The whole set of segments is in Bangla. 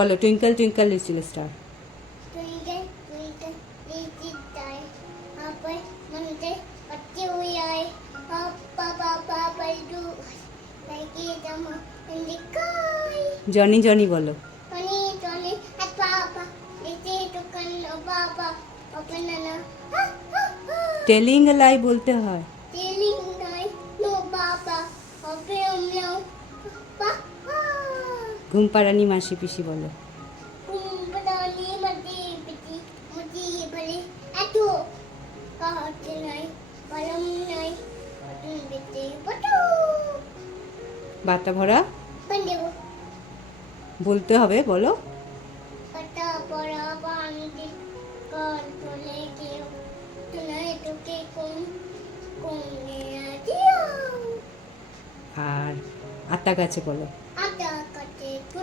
বলো twinkle twinkle little star. Johny Johny বলো oh. টেলিং লাই বলতে হয় Telling night, no, Papa, open now, Papa. ঘুম পাড়ানি মাসি পিসি বলো বেতে ভরা? বলতে হবে বলো। আর আতা গাছে বলো।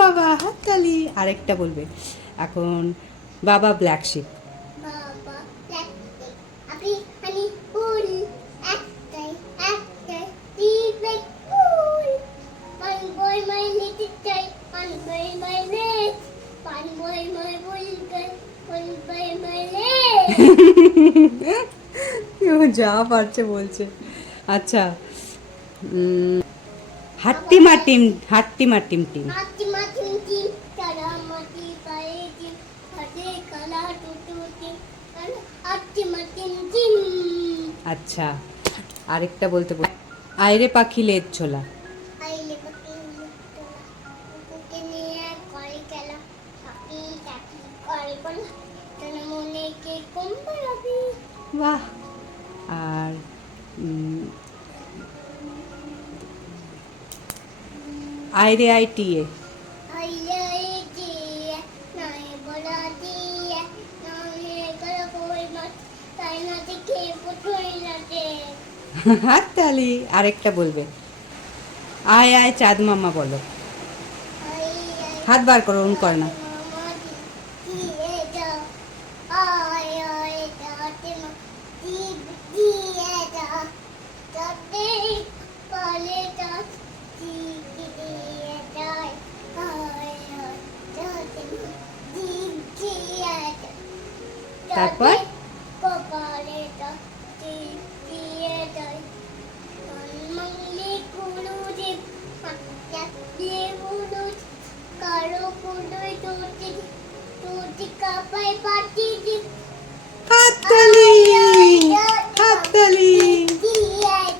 বাবা হাততালি। আরেকটা বলবে। এখন বাবা ব্ল্যাক শিপ যা পারছে বলছে। আচ্ছা উম, হাট্টি মাটিম হাট্টি মাটিম টিম মাটি টিম টিম। আচ্ছা আরেকটা বলতে বল। আইরে পাখি লেজ ছোলা। আইলে পাখি না দে হাততালি আরেকটা বলবে। আয় আয় চাঁদ মামা বলো। হাত বার করো ওরম করে না।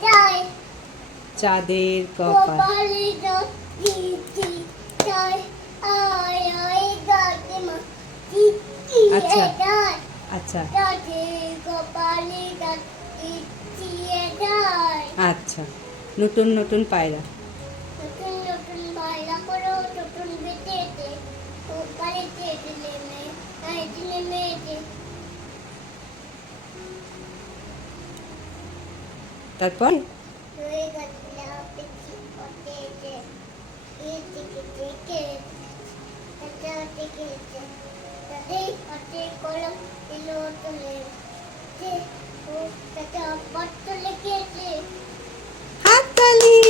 যায় চাঁদের কপাল কপালে যাও দিদি যায় আয় আয় গাতে মা দিদি আচ্ছা। আচ্ছা। আচ্ছা। নতুন নতুন পায়রা। নতুন নতুন বাইরা করো নতুন বেটেতে ওপারে নেমে মেয়েতে তারপর? হয়ে গেছিল கதை பற்றி கோலம் இல்லோத்தலே பத்து பத்து கேட்டு হাততালি